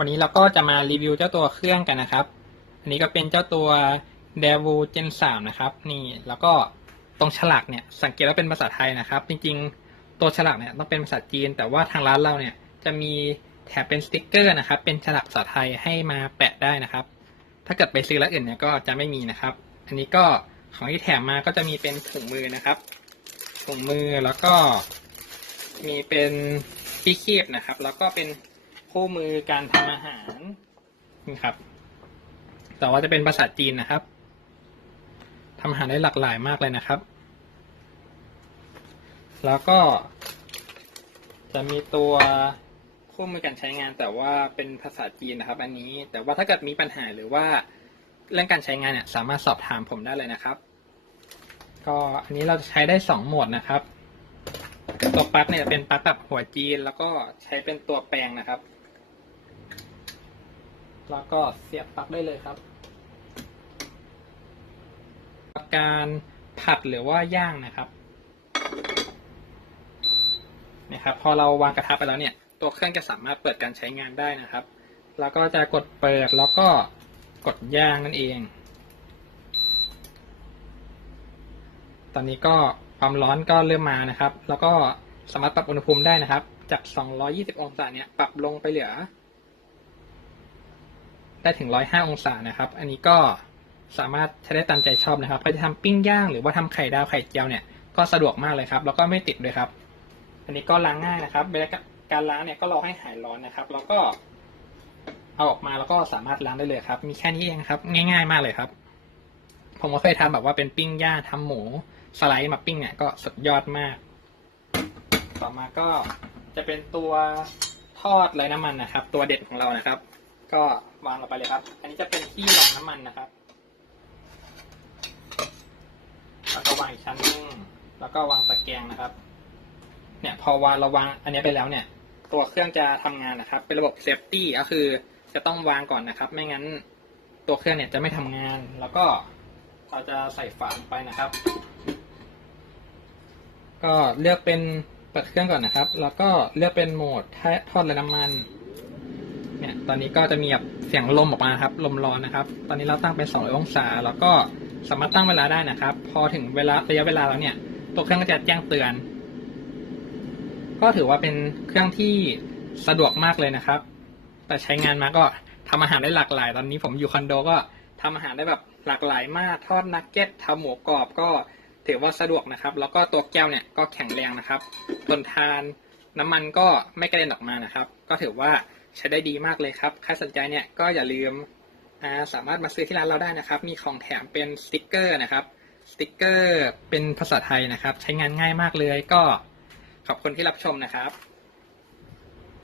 วันนี้เราก็จะมารีวิวเจ้าตัวเครื่องกันนะครับ อันนี้ก็เป็นเจ้าตัว d e v o Gen 3 นะครับ นี่แล้วก็ตรงฉลากเนี่ยสังเกตว่าเป็นภาษาไทยนะครับ จริงๆ ตัวฉลากเนี่ยต้องเป็นภาษาจีน แต่ว่าทางร้านเราเนี่ยจะมีแถมเป็นสติกเกอร์นะครับ เป็นฉลากภาษาไทยให้มาแปะได้นะครับ ถ้าเกิดไปซื้อแล้วอื่นเนี่ยก็จะไม่มีนะครับ อันนี้ก็ของที่แถมมาก็จะมีเป็นถุงมือนะครับ ถุงมือแล้วก็มีเป็นที่คีบนะครับ แล้วก็เป็น คู่มือการทำอาหารนี่ครับ แต่ว่าจะเป็นภาษาจีนนะครับทำอาหารได้หลากหลายมากเลยนะครับ แล้วก็ จะมีตัวคู่มือการใช้งานแต่ว่าเป็นภาษาจีนนะครับ อันนี้ แต่ว่าถ้าเกิดมีปัญหาหรือว่าเรื่องการใช้งานเนี่ยสามารถสอบถามผมได้เลยนะครับ ก็อันนี้เราจะใช้ได้สองโหมดนะครับ ตัวปลั๊กเนี่ยเป็นปลั๊กแบบหัวจีน แล้วก็ใช้เป็นตัวแปลงนะครับ แล้วก็เสียบปลั๊กได้เลยครับ การผัดหรือว่าย่างนะครับนะครับ พอเราวางกระทะไปแล้วเนี่ย ตัวเครื่องจะสามารถเปิดการใช้งานได้นะครับ แล้วก็จะกดเปิดแล้วก็กดย่างนั่นเอง ตอนนี้ก็ความร้อนก็เริ่มมานะครับ แล้วก็สามารถปรับอุณหภูมิได้นะครับ จาก 220 องศาเนี่ย ปรับลงไปเหลือ ได้ถึง 105 องศานะครับ อันนี้ก็สามารถใช้ได้ตามใจชอบนะครับใครจะทำปิ้งย่างหรือว่าทำไข่ดาวไข่เจียวเนี่ยก็สะดวกมากเลยครับ แล้วก็ไม่ติดด้วยครับ อันนี้ก็ล้างง่ายนะครับเวลาการล้างเนี่ยก็รอให้หายร้อนนะครับ แล้วก็เอาออกมาแล้วก็สามารถล้างได้เลยครับ มีแค่นี้เองครับ ง่าย ๆ มากเลยครับ ผมก็เคยทำแบบว่าเป็นปิ้งย่างทำหมูสไลด์มาปิ้งเนี่ยก็สุดยอดมาก ต่อมาก็จะเป็นตัวทอดไร้น้ำมันนะครับ ตัวเด็ดของเรานะครับ ก็วางลงไปเลยครับ อันนี้จะเป็นที่รองน้ำมันนะครับ แล้วก็วางอีกชั้นหนึง แล้วก็วางตะแกรงนะครับ เนี่ยพอวางเราวางอันนี้ไปแล้วเนี่ย ตัวเครื่องจะทำงานนะครับ เป็นระบบเซฟตี้ก็คือจะต้องวางก่อนนะครับ ไม่งั้นตัวเครื่องเนี่ยจะไม่ทำงาน แล้วก็เราจะใส่ฝาลงไปนะครับ ก็เลือกเป็นเปิดเครื่องก่อนนะครับ แล้วก็เลือกเป็นโหมดทอดและน้ำมัน ตอนนี้ก็จะมีแบบเสียงลมออกมาครับ ลมร้อนนะครับ ตอนนี้เราตั้งเป็น200องศา แล้วก็สามารถตั้งเวลาได้นะครับ พอถึงเวลาระยะเวลาแล้วเนี่ย ตัวเครื่องก็จะแจ้งเตือน ก็ถือว่าเป็นเครื่องที่สะดวกมากเลยนะครับ แต่ใช้งานมาก็ทำอาหารได้หลากหลาย ตอนนี้ผมอยู่คอนโดก็ทำอาหารได้แบบหลากหลายมาก ทอดนักเก็ตทำหมูกรอบก็ถือว่าสะดวกนะครับ แล้วก็ตัวแก้วเนี่ยก็แข็งแรงนะครับ ทนทาน น้ำมันก็ไม่กระเด็นออกมานะครับ ก็ถือว่า ใช้ได้ดีมากเลยครับ ใครสนใจเนี่ยก็อย่าลืมสามารถมาซื้อที่ร้านเราได้นะครับ มีของแถมเป็นสติกเกอร์นะครับ สติกเกอร์เป็นภาษาไทยนะครับ ใช้งานง่ายมากเลย ก็ขอบคุณที่รับชมนะครับ